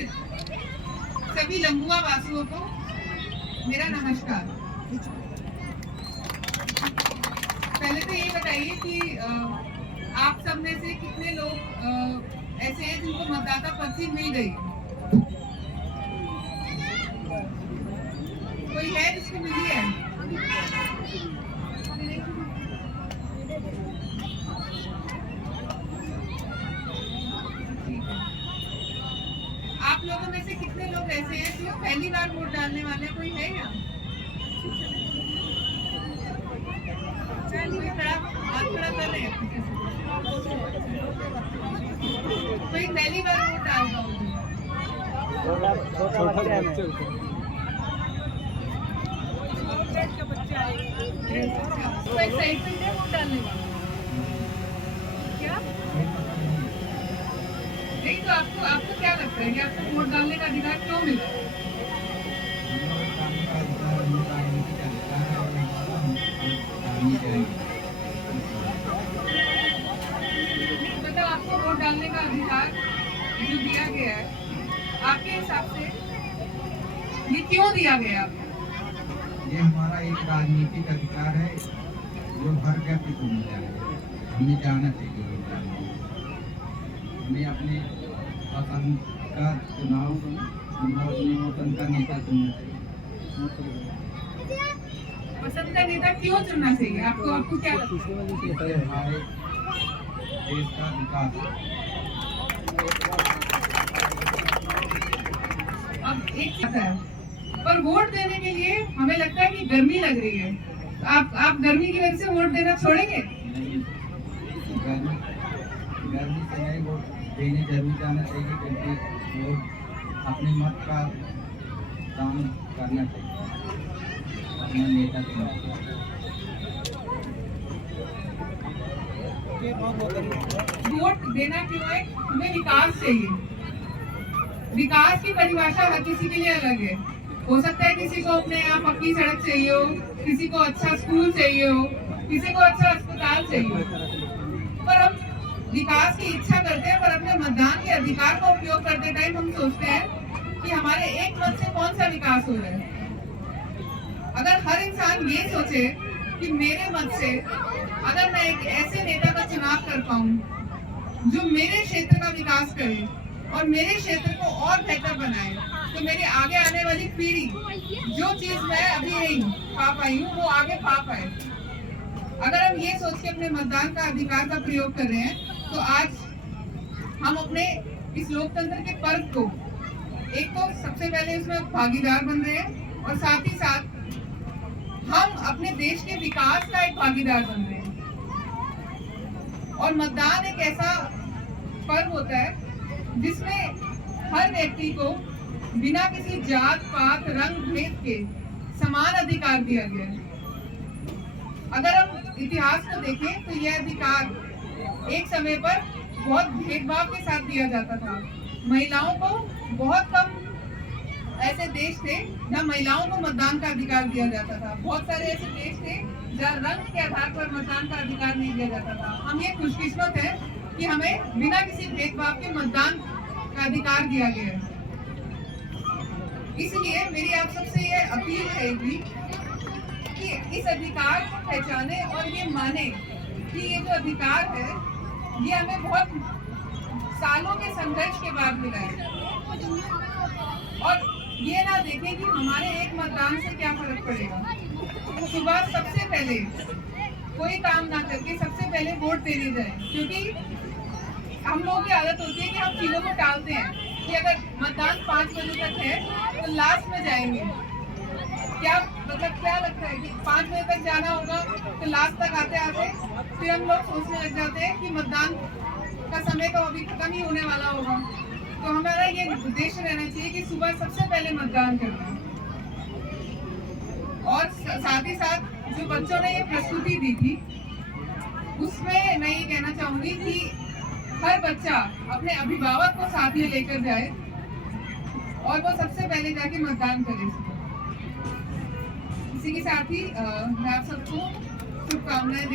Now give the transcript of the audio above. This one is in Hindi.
आमंत्रित सभी लंबुआ वासियों को मेरा नमस्कार। पहले तो ये बताइए कि आप सब में से कितने लोग ऐसे हैं जिनको मतदाता पर्ची मिल गई? कोई है जिसको मिली है? आप लोगों में से कितने लोग ऐसे हैं जो पहली बार वोट डालने वाले? कोई है यहाँ? कोई हाथ खड़ा कर रहे हैं? कोई पहली बार वोट डाल रहा हूँ? एक्साइटमेंट है वोट डालने का? क्या नहीं, तो आपको क्या लगता है कि आपको वोट डालने का अधिकार क्यों मिला? मतलब आपको वोट डालने का अधिकार जो दिया गया है, आपके हिसाब से ये क्यों दिया गया आपको? ये हमारा एक राजनीतिक अधिकार है जो हर व्यक्ति को मिला है। हमें जाना चाहिए वोट डालने। हमें अपने पसंद का चुनाव अपने पसंद का नेता चुनना चाहिए। पसंद का नेता क्यों चुनना चाहिए आपको क्या लगता है? हमारे देश का विकास। अब एक बात है, पर वोट देने के लिए हमें लगता है कि गर्मी लग रही है। आप गर्मी की वजह से वोट देना छोड़ेंगे? गर्मी से नहीं, वोट देने जरूर जाना चाहिए, क्योंकि वोट अपने मत का काम करना चाहिए अपना नेता चुनना। वोट देना क्यों है? हमें विकास चाहिए। विकास की परिभाषा हर किसी के लिए अलग है। हो सकता है किसी को अपने यहाँ पक्की सड़क चाहिए हो, किसी को अच्छा स्कूल चाहिए हो, किसी को अच्छा अस्पताल चाहिए हो। पर हम विकास की इच्छा करते हैं, पर अपने मतदान के अधिकार का उपयोग करते टाइम हम सोचते हैं कि हमारे एक मत से कौन सा विकास हो रहा है। अगर हर इंसान ये सोचे कि मेरे मत से अगर मैं एक ऐसे नेता का चुनाव कर पाऊं जो मेरे क्षेत्र का विकास करे और मेरे क्षेत्र को और बेहतर बनाए, तो मेरी आगे आने वाली पीढ़ी जो चीज मैं अभी नहीं पा पाई हूँ वो आगे पा पाए। अगर हम ये सोच के अपने मतदान का अधिकार का प्रयोग कर रहे हैं, तो आज हम अपने इस लोकतंत्र के पर्व को एक तो सबसे पहले उसमें भागीदार बन रहे हैं, और साथ ही साथ हम अपने देश के विकास का एक भागीदार बन रहे हैं। और मतदान एक ऐसा पर्व होता है जिसमें हर व्यक्ति को बिना किसी जात पात रंग भेद के समान अधिकार दिया गया है। अगर हम इतिहास को देखें तो यह अधिकार एक समय पर बहुत भेदभाव के साथ दिया जाता था। महिलाओं को बहुत कम ऐसे देश थे जहाँ महिलाओं को मतदान का अधिकार दिया जाता था। बहुत सारे ऐसे देश थे जहाँ रंग के आधार पर मतदान का अधिकार नहीं दिया जाता था। हम ये खुशकिस्मत है कि हमें बिना किसी भेदभाव के मतदान का अधिकार दिया गया है। इसलिए मेरी आप सबसे ये अपील रहेगी कि इस अधिकार को पहचाने और ये माने कि ये जो अधिकार है ये हमें बहुत सालों के संघर्ष के बाद मिला है। और ये ना देखें कि हमारे एक मतदान से क्या फर्क पड़ेगा। सुबह सबसे पहले कोई काम ना करके सबसे पहले वोट देने जाए, क्योंकि हम लोगों की आदत होती है कि हम चीजों को टालते हैं कि अगर मतदान 5 बजे तक है तो लास्ट में जाएंगे। क्या लगता है कि 5 बजे तक जाना होगा तो लास्ट तक आते आते फिर हम लोग सोचने लग जाते हैं कि मतदान का समय तो अभी खत्म ही होने वाला होगा। तो हमारा ये उद्देश्य रहना चाहिए कि सुबह सबसे पहले मतदान करना। और साथ ही साथ जो बच्चों ने ये प्रस्तुति दी थी उसमें मैं ये कहना चाहूंगी कि हर बच्चा अपने अभिभावक को साथ में लेकर जाए और वो सबसे पहले जाके मतदान करे। इसी के साथ ही मैं आप सबको शुभकामनाएं